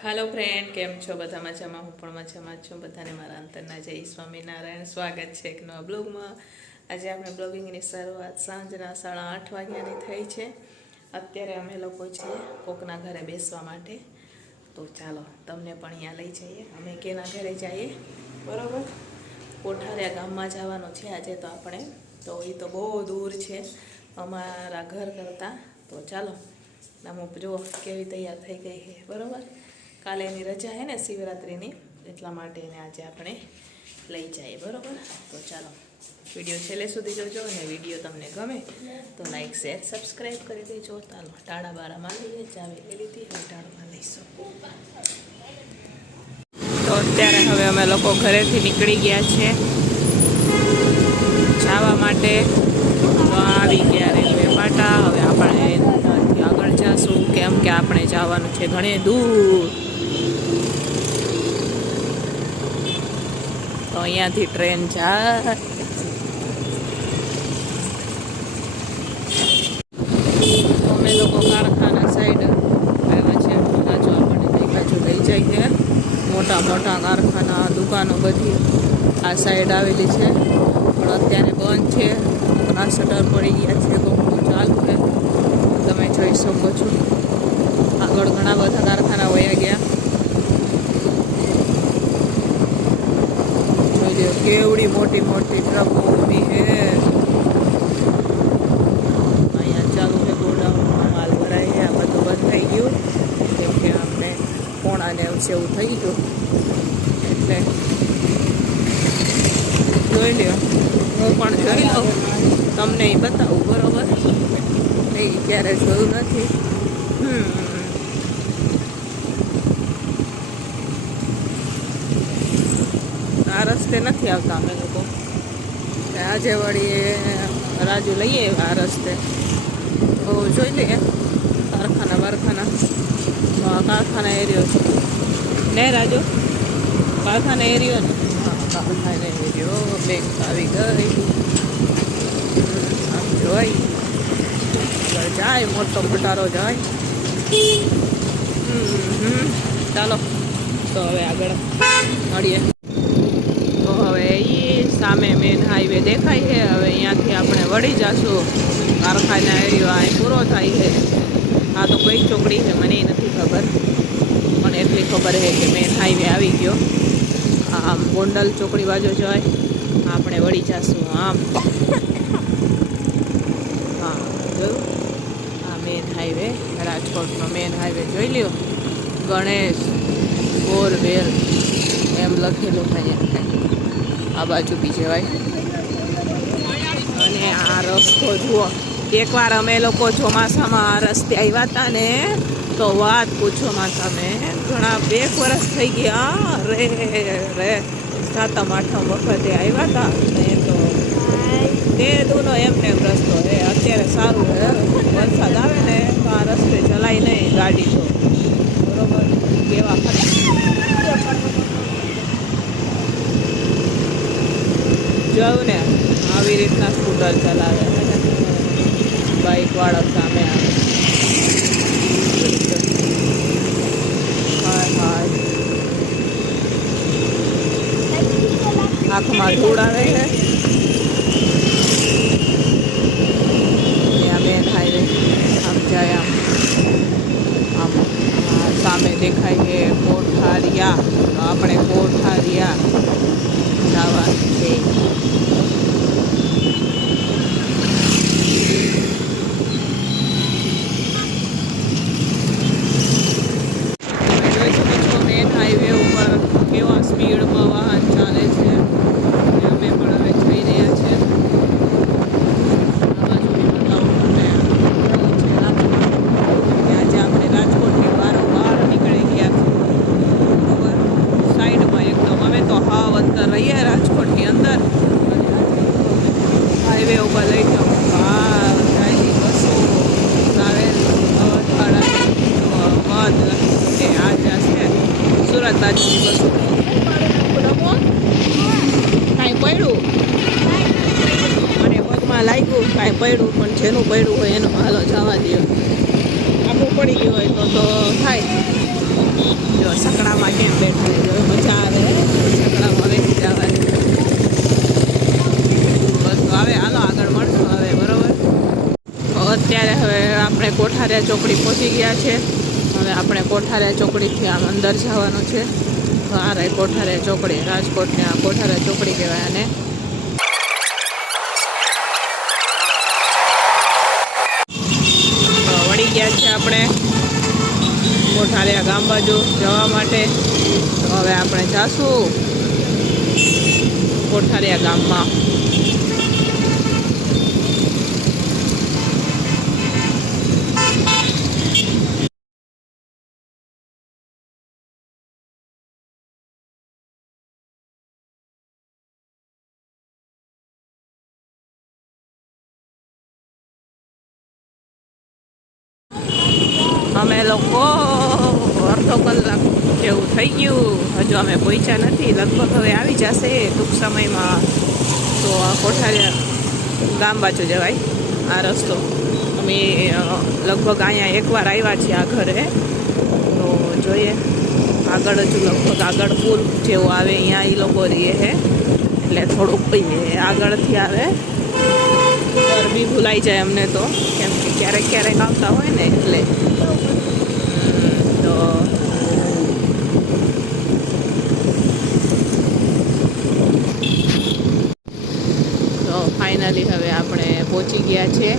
Hello friend केम छो बधा मजामां हूँ पण मजामां छुं बधाने मारा अंतरना जय स्वामीनारायण स्वागत है एक नवा ब्लॉग में। आज आपणे ब्लॉगिंगनी शरूआत सांजना 8:30 वाग्यानी थई छे। अत्यारे अमे लोको छे कोकना घरे बेसवा माटे, तो चालो तमने पण अहींया लई जईए। अमे केना घरे जाईए बरोबर, कोठारिया गाममां जवानुं छे आजे तो आपणे, तो ई तो बहु दूर छे अमारा घर करता। तो चालो अमुक जो केवी तैयार थई गई है बरोबर। काले एनी रजा है ने शिवरात्रिनी, એટલા માટે એને આજે આપણે લઈ જઈએ બરોબર। તો ચાલો વિડીયો છેલ્લે સુધી જોજો અને વિડીયો તમને ગમે તો લાઈક શેર સબસ્ક્રાઈબ કરી દેજો। ચાલો ટાળા બારામાં લઈએ ચાવી લઈ લીધી, હવે ટાળામાં લઈશું। તો અત્યારે હવે અમે લોકો ઘરેથી નીકળી ગયા છે જવા માટે। તો આવી ગયા રેલવે પાટા। હવે આપણે આગળ જઈશું કેમ કે આપણે જવાનું છે ઘણે દૂર। तो अहींयाथी ट्रेन जाए। अमे लोग कारखाना साइड आव्या छे, बाजू आपणे कई बाजू लई जाए है। मोटा मोटा कारखाना दुकानों बधी आ साइड आवेली छे, पण अत्यारे बंध छे। अमुकना शटर पड़ी गया छे तो चालू है, तमे जोई शको छो। आगळ घणा बधा कारखाना वया गया। केवड़ी मोटी मोटी ट्रको भी है। अँ चालू है गोडाउन में माल भराय है। आ बधुं बंद थई गयुं केम के आपणे पोणा ने सेवुं थई गयुं एटले जोई ल्यो। हूँ पण जोई लऊं, तमने बतावुं बरोबर। ए क्यारे जोयुं नथी। आ रस्ते नहीं आता अमे लोग। आज वड़ी राजू लईए आ रस्ते तो जोई लीए कारखाना बारखाना। कारखाना एरियो ने राजू, कारखाना एरियो ने। हाँ कारखाना एरियो। बैंक आई गई जोई जाए मोटो पटारो जाए। चलो तो हवे आगळ मळीए। तो हवे ई सामे मेन हाईवे देखाय है। हवे अहींयाथी आपणे वળી जाशुं। कारखाना एरियो आ पूरो थाय है। आ तो कोई चोकड़ी है मने नहीं खबर, पण एटली खबर है कि मेन हाईवे आवी गयो। आम गोंडल चोकड़ी बाजू जाय आपणे वળી जाशुं आम। हाँ जोयुं आ मेन हाईवे राजकोटनो मेन हाईवे जोई ल्यो। गणेश बोरवेल एम लखेलुं है। आ बाजू बी जवाय। अने आ रस्तो जुओ, एक बार अमे लोको ચોમાસામાં आ रस्ते आव्या हता ने तो वात पूछो मां तमे। घणा 2 वर्ष थई गया रे रे। 7મ 8મ वखते आव्या हता तो ते दूनो एमने रस्तो है। अत्यारे सारू है, वरसाद आवे ने तो आ रस्ते चलाय नहीं गाड़ी तो बरोबर। केवा જોયું ને આવી રીતના સ્કૂટર ચલાવે બાઇક વાળો સામે આવે। હાય હાય આંખમાં ધૂળ આવે છે। ત્યાં મેન હાઈવે આમ જાય આમ સામે દેખાય છે કોઠારિયા। તો આપણે કોઠારિયા જવાનું છે। मेन हाईवे पर केवा स्पीड में वाहन चाले छे। अमे पण हवे जई रह्या छे। आ बाजू बी बतावुं तमने छे राजकोट। आज आपणे राजकोटनी बहार निकळी गया छे बरोबर। साइड में एकदम अमे तो हाव अंदर रहीए राजकोटनी अंदर। हाईवे पर लई जाओ जायनी बसो ट्रावेल आज છે સુરત બાજુની બસો। કાંઈ પડ્યું મને પગમાં લાગ્યું, કાંઈ પડ્યું પણ જેનું પડ્યું હોય એનું હાલો જવા દો। આખું પડી ગયું હોય તો થાય। જો સકડામાં કેમ બેઠા છે, જો મજા આવે સકડામાં બેસી જવાની. બસ હવે હાલો આગળ મળશું હવે, બરોબર. અત્યારે હવે આપણે કોઠારિયા ચોકડી પહોંચી ગયા છે. હવે આપણે કોઠારિયા ચોકડીથી આમ અંદર જવાનું છે. આ રહી કોઠારિયા ચોકડી, રાજકોટની આ કોઠારિયા ચોકડી કહેવાય. અને વળી ગયા છે આપણે કોઠારિયા ગામ બાજુ જવા માટે. તો હવે આપણે જાશું કોઠારિયા ગામમાં. અમે લોકો અડધો કલાક જેવું થઈ ગયું, હજુ અમે પહોંચ્યા નથી. લગભગ હવે આવી જશે ટૂંક સમયમાં. તો આ કોઠારિયા ગામ બાજુ જવાય આ રસ્તો. અમે લગભગ અહીંયા એકવાર આવ્યા છીએ આ ઘરે. તો જોઈએ આગળ હજુ લગભગ આગળ પુલ જેવું આવે, અહીંયા એ લોકો રહે છે એટલે થોડુંક આગળથી આવે. ઘર બી ભૂલાઈ જાય અમને તો, કેમ કે ક્યારેક ક્યારેક આવતા હોય ને એટલે. તો ફાઇનલી હવે આપણે પહોંચી ગયા છે.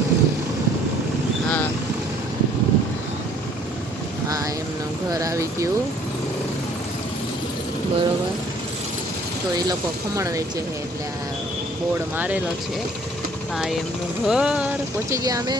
હા હા, એમનું ઘર આવી ગયું, બરોબર. તો એ લોકો ખમણ વેચે છે એટલે આ બોર્ડ મારેલો છે. હા, એમનું ઘર પહોંચી ગયા અમે.